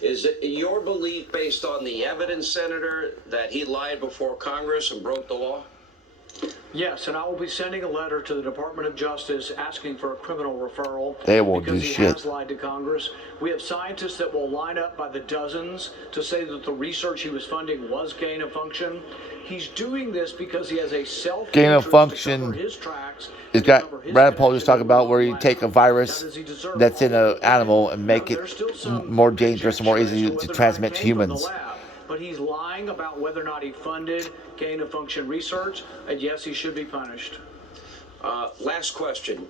Is it your belief, based on the evidence, Senator, that he lied before Congress and broke the law? Yes, and I will be sending a letter to the Department of Justice asking for a criminal referral They won't do because he shit. has lied to Congress. We have scientists that will line up by the dozens to say that the research he was funding was gain of function. He's doing this because he has a self-interest Gain of to function cover his tracks. It's got Brad Paul just talking about where you take a virus that's in an animal and make it more dangerous and more easy to transmit to humans. But he's lying about whether or not he funded gain of function research, and yes, he should be punished. Last question.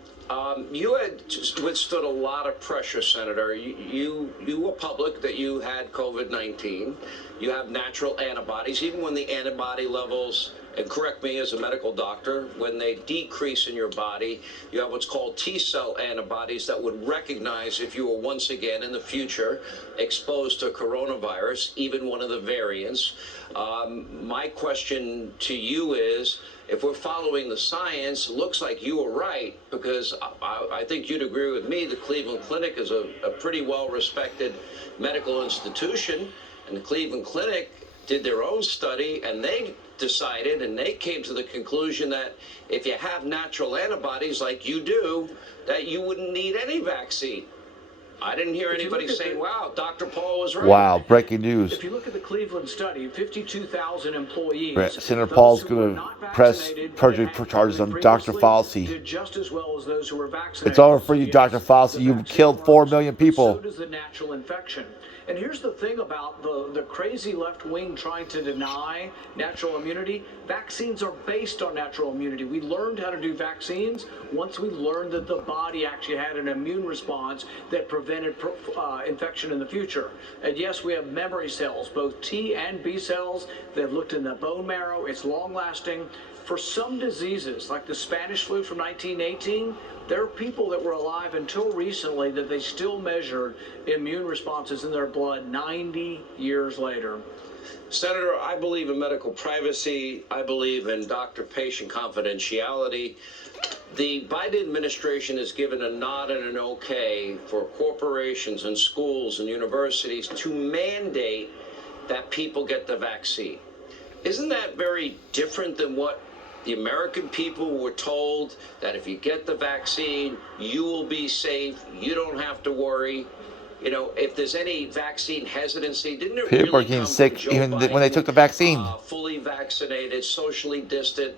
You had withstood a lot of pressure, Senator. You were public that you had COVID-19. You have natural antibodies. Even when the antibody levels, and correct me as a medical doctor, when they decrease in your body, you have what's called T-cell antibodies that would recognize if you were once again in the future exposed to coronavirus, even one of the variants. My question to you is, if we're following the science, it looks like you were right, because I think you'd agree with me, the Cleveland Clinic is a pretty well-respected medical institution, and the Cleveland Clinic did their own study, and they decided, and they came to the conclusion that if you have natural antibodies like you do, that you wouldn't need any vaccine. I didn't hear anybody say, wow, Dr. Paul was right. Wow, breaking news. If you look at the Cleveland study, 52,000 employees, Senator Paul's going to press perjury charges on Dr. Fauci. did just as well as those who were vaccinated. It's over for you, Dr. Fauci. You've killed 4 million people. So does the natural infection. And here's the thing about the crazy left wing trying to deny natural immunity. Vaccines are based on natural immunity. We learned how to do vaccines once we learned that the body actually had an immune response that prevented infection in the future. And yes, we have memory cells, both T and B cells. They've looked in the bone marrow. It's long lasting. For some diseases, like the Spanish flu from 1918, there are people that were alive until recently that they still measured immune responses in their blood 90 years later. Senator, I believe in medical privacy. I believe in doctor-patient confidentiality. The Biden administration has given a nod and an okay for corporations and schools and universities to mandate that people get the vaccine. Isn't that very different than what the American people were told, that if you get the vaccine, you will be safe, you don't have to worry? You know, if there's any vaccine hesitancy, didn't it People really are getting come sick from Joe even Biden, when they took the vaccine. Fully vaccinated, socially distant,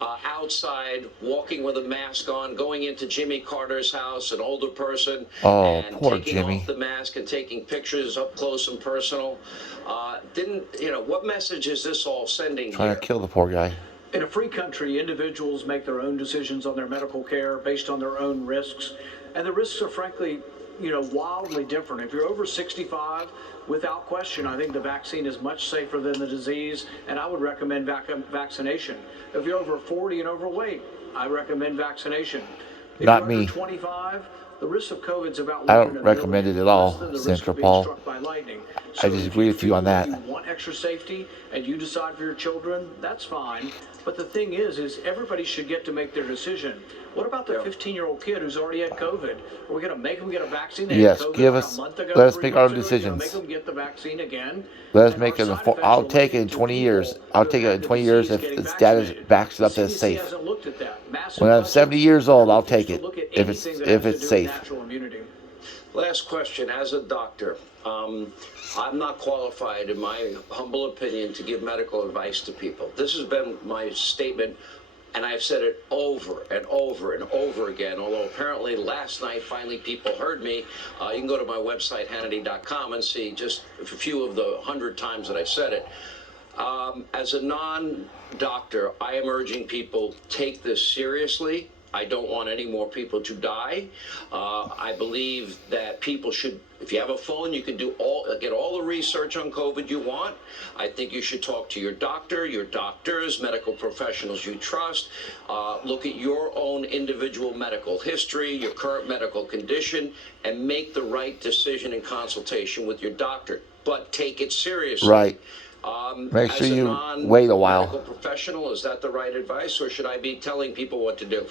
outside, walking with a mask on, going into Jimmy Carter's house, an older person, and poor taking Jimmy. off the mask and taking pictures up close and personal? What message is this all sending Trying to kill the poor guy. In a free country, individuals make their own decisions on their medical care based on their own risks. And the risks are frankly, wildly different. If you're over 65, without question, I think the vaccine is much safer than the disease, and I would recommend vaccination. If you're over 40 and overweight, I recommend vaccination. If Not you're me. under 25, the risk of COVID is about I 1 don't in a recommend million, it at all, less than the risk Senator of being Paul. struck by lightning. I So disagree with you on if that. you want extra safety and you decide for your children, that's fine. But the thing is everybody should get to make their decision. What about the 15-year-old kid who's already had COVID? Are we going to make him get a vaccine? Yes, give like us. a month ago, Let us 3 make our own months ago? You're gonna decisions. Make them get the vaccine again. Let us And make our it. side effects I'll will take it lead in to 20 years. people I'll who take it have in the 20 years disease if getting the data vaccinated. backs it up The that it's CDC safe. hasn't looked at that. Massive When I'm budgets. 70 years old, I'll Refuse take to it look at if it's anything that has to it's do with safe. natural immunity. Last question. As a doctor, I'm not qualified, in my humble opinion, to give medical advice to people. This has been my statement, and I've said it over and over and over again, although apparently last night finally people heard me. You can go to my website, Hannity.com, and see just a few of the 100 times that I said it. As a non-doctor, I am urging people, take this seriously. I don't want any more people to die. I believe that people should, if you have a phone, you can get all the research on COVID you want. I think you should talk to your doctor, your doctors, medical professionals you trust. Look at your own individual medical history, your current medical condition, and make the right decision in consultation with your doctor. But take it seriously. Right. Make sure you wait a while. Medical professional, is that the right advice, or should I be telling people what to do?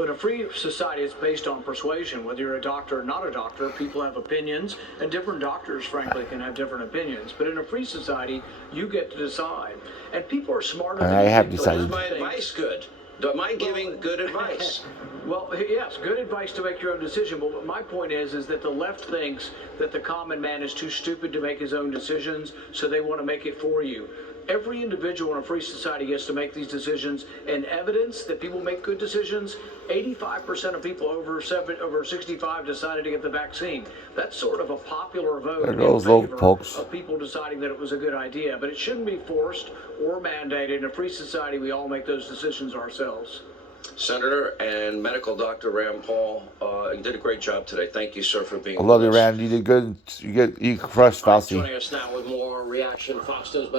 Well, in a free society, it's based on persuasion. Whether you're a doctor or not a doctor, people have opinions, and different doctors, frankly, can have different opinions. But in a free society, you get to decide. And people are smarter than I you have think. decided. Is my advice good? Am I giving good advice? Well, yes, good advice to make your own decision. But what my point is that the left thinks that the common man is too stupid to make his own decisions, so they want to make it for you. Every individual in a free society gets to make these decisions, and evidence that people make good decisions. 85% of people over 65 decided to get the vaccine. That's sort of a popular vote There in goes favor those folks. of people deciding that it was a good idea. But it shouldn't be forced or mandated. In a free society, we all make those decisions ourselves. Senator and medical doctor Rand Paul, you did a great job today. Thank you, sir, for being I love with you, us. Rand. You did good. You crushed Fauci. Joining us now with more reaction, Fox News medical